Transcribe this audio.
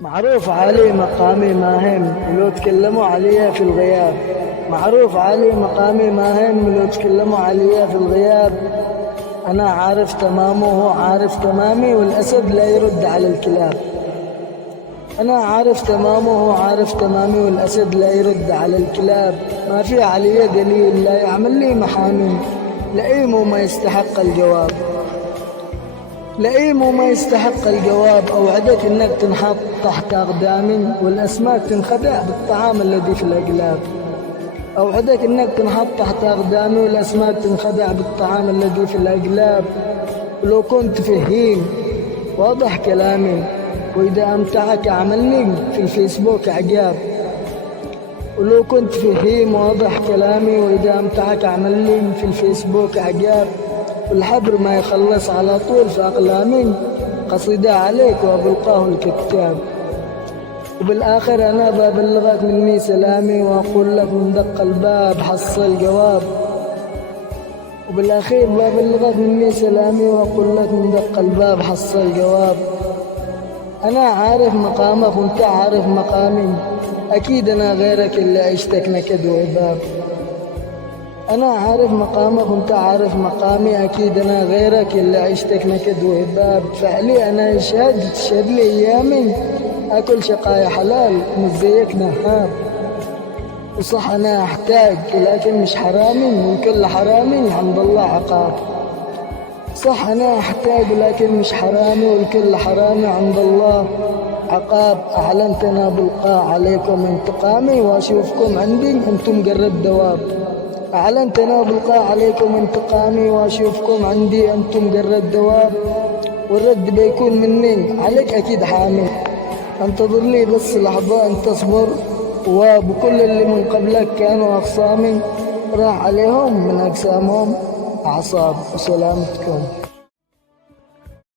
معروف عالي مقامي ما هم ولو تكلموا عليا في الغياب. معروف عالي مقامي ما هم ولو تكلموا عليا في الغياب. أنا عارف تمامه وهو عارف تمامي، والأسد لا يرد على الكلاب. أنا عارف تمامه وهو عارف تمامي، والأسد لا يرد على الكلاب. ما في علي دليل لا يعمل لي محامي، لئيم وما يستحق الجواب. لئيم وما يستحق الجواب. أوعدك إنك تنحط تحت أقدامي، والأسماك تنخدع بالطعام الذي في الأقلاب. أوعدك إنك تنحط تحت أقدامي، والأسماك تنخدع بالطعام الذي في الأقلاب. ولو كنت فهيم واضح كلامي، وإذا أمتعك عملني في الفيسبوك عجاب. ولو كنت فهيم واضح كلامي، وإذا أمتعك عملني في الفيسبوك عجاب. والحبر ما يخلص على طول في أقلامي، قصيدة عليك وأبلقاه الكتاب. وبالآخر أنا ببلغك مني سلامي، وأقول لك من دق الباب حصل جواب. وبالأخير ببلغك مني سلامي، وأقول لك من دق الباب حصل جواب. أنا عارف مقامك وأنت عارف مقامي، أكيد أنا غيرك اللي عشتك نكد وعباب. أنا عارف مقامك وأنت عارف مقامي، أكيد أنا غيرك اللي عشتك نكد وعباب. فعلي أنا تشهد لي أيامي، أكل شقايا حلال مش زيك نهاب. وصح أنا أحتاج لكن مش حرامي، من كل حرامي عند الله عقاب. صح أنا أحتاج لكن مش حرامي، والكل حرامي عند الله عقاب. أعلنت أنا بلقاء عليكم انتقامي، وأشوفكم عندي أنتم قرد دواب. أعلنت أنا بلقاء عليكم انتقامي، وأشوفكم عندي أنتم قرد دواب. والرد بيكون مني عليك أكيد حامي، انتظر لي بس لحظة أن تصبر. وبكل اللي من قبلك كانوا أخصامي، راح عليهم من أجسامهم أعصاب. وسلامتكم.